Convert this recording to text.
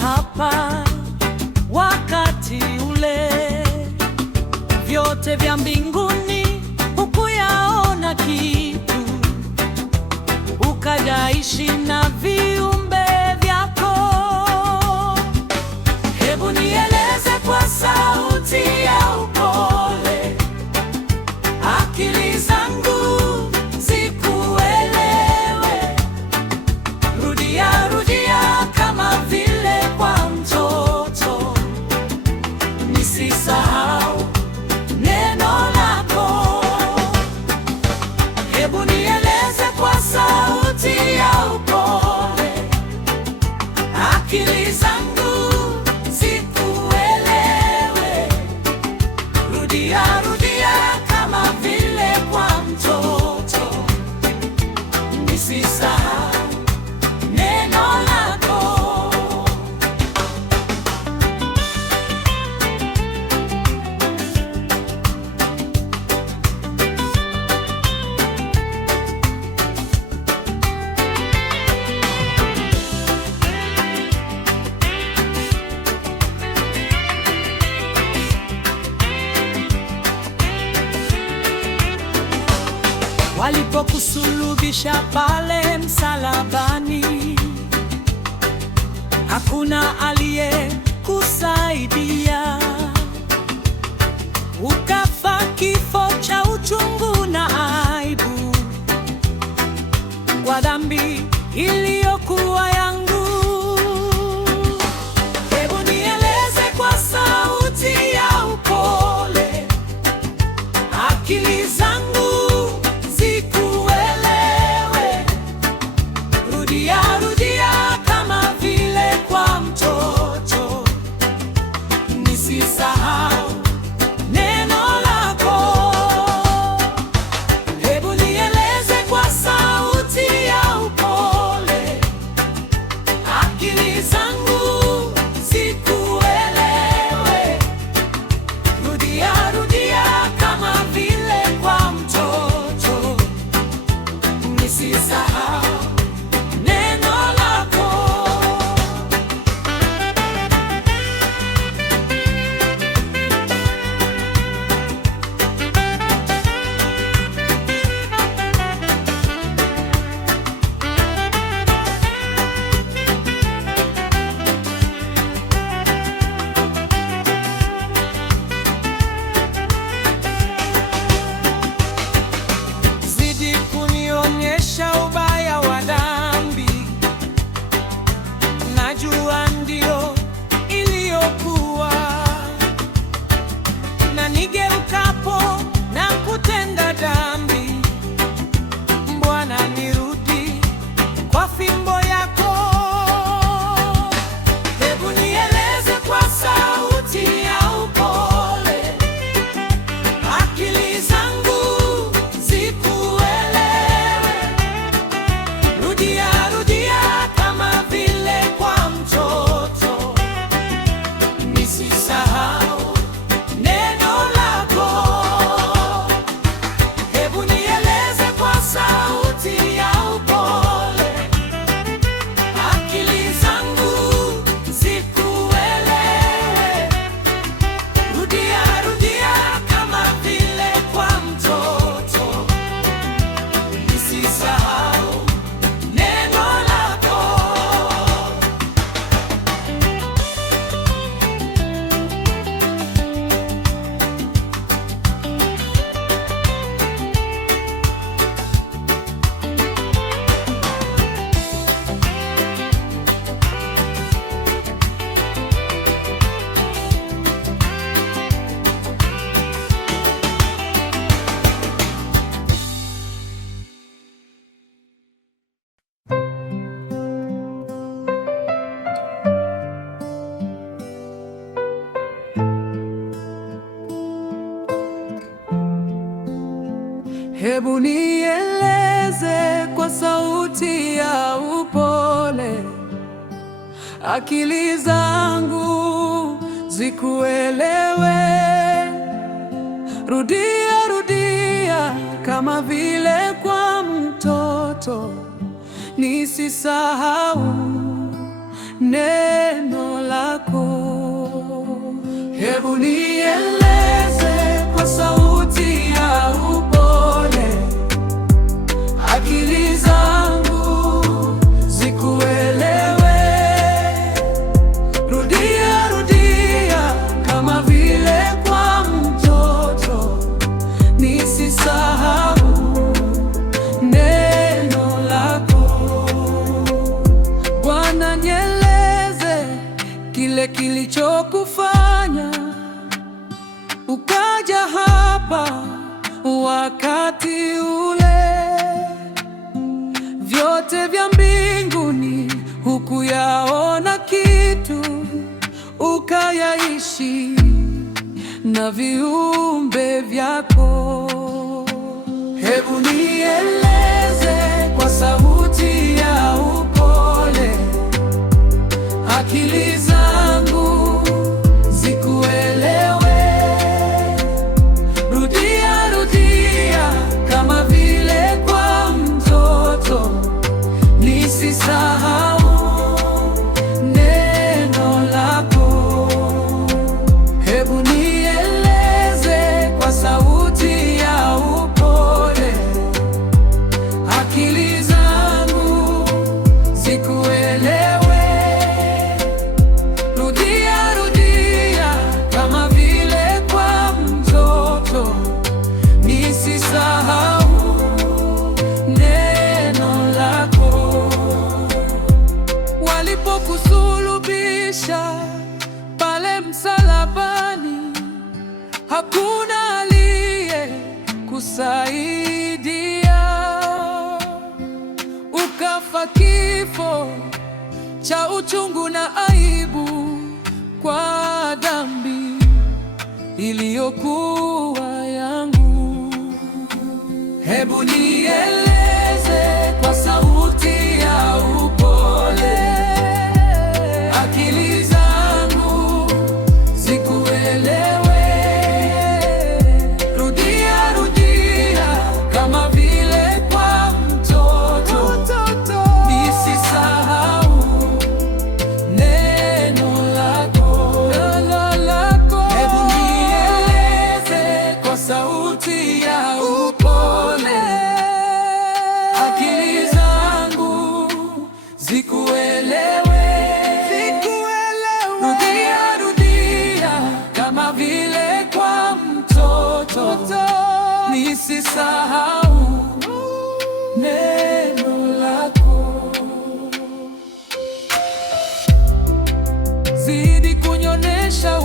hapa wakati ule, vyote vya mbinguni hukuyaona kitu, ukajaishi na viumbe vyako. Hebu nieleze kwa sauti ya upole, akili zangu zikuelewe. Rudia rudia kama vile kwa mtoto, nisisahau neno lako. Hebu nieleze kwa sauti ya upole, akili zangu zikuelewe. Rudia rudia kama vile kwa mtoto, nisisahau neno lako. Walipokusulubisha pale msalabani, hakuna aliyekusaidia. Ukafa kifo cha uchungu na aibu kwa dhambi iliyokuwa yangu. Hebu nieleze kwa sauti ya upole, akili zangu zikuelewe. Rudia rudia kama vile kwa mtoto, nisisahau neno lako. Hebu nieleze kwa sauti ya upole, akili zangu zikuelewe. Rudia rudia kama vile kwa mtoto, nisisahau neno lako. Zidi kunionyesha ubaya wa dhambi, najua ndio iliyokuwa, na nigeukapo na kutenda dhambi, Bwana nirudi kwa fimbo yako. Hebu nieleze kwa sauti ya upole, akili zangu zikuelewe. Rudia rudia kama vile kwa mtoto, nisisahau neno lako. Hebu nieleze kwa sauti ya upole, akili zangu zikuelewe. Rudia rudia kama vile kwa mtoto, nisisahau neno lako. Hebu nieleze kwa sauti ya upole, akili zangu zikuelewe. Rudia rudia kama vile kwa mtoto, nisisahau neno lako. Hebu nieleze kwa sauti ya upole, akili zangu zikuelewe. Rudia rudia kama vile kwa mtoto, nisisahau neno lako. Bwana, nieleze kile kilichokufanya ukaja hapa wakati ule. Vyote vya mbinguni hukuyaona kitu, ukayaishi na viumbe vyako. Hebu nieleze kwa sauti ya upole, akili zangu zikuelewe. Rudia rudia kama vile kwa mtoto, nisisahau neno lako. Hebu nieleze kwa sauti ya upole, akili zangu zikuelewe. Rudia rudia kama vile kwa mtoto, nisisahau neno lako. Walipokusulubisha pale msalabani, hakuna aliye kusaidia. Ukafa kifo cha uchungu na aibu kwa dhambi iliyokuwa yangu. Hebu nieleze kwa sauti ya upole, akili zangu zikuelewe. Rudia rudia kama vile kwa mtoto, nisisahau neno lako. Hebu nieleze kwa sauti ya upole, akili zangu zikuelewe. Rudia rudia kama vile kwa mtoto, nisisahau neno lako. Zidi kunionesha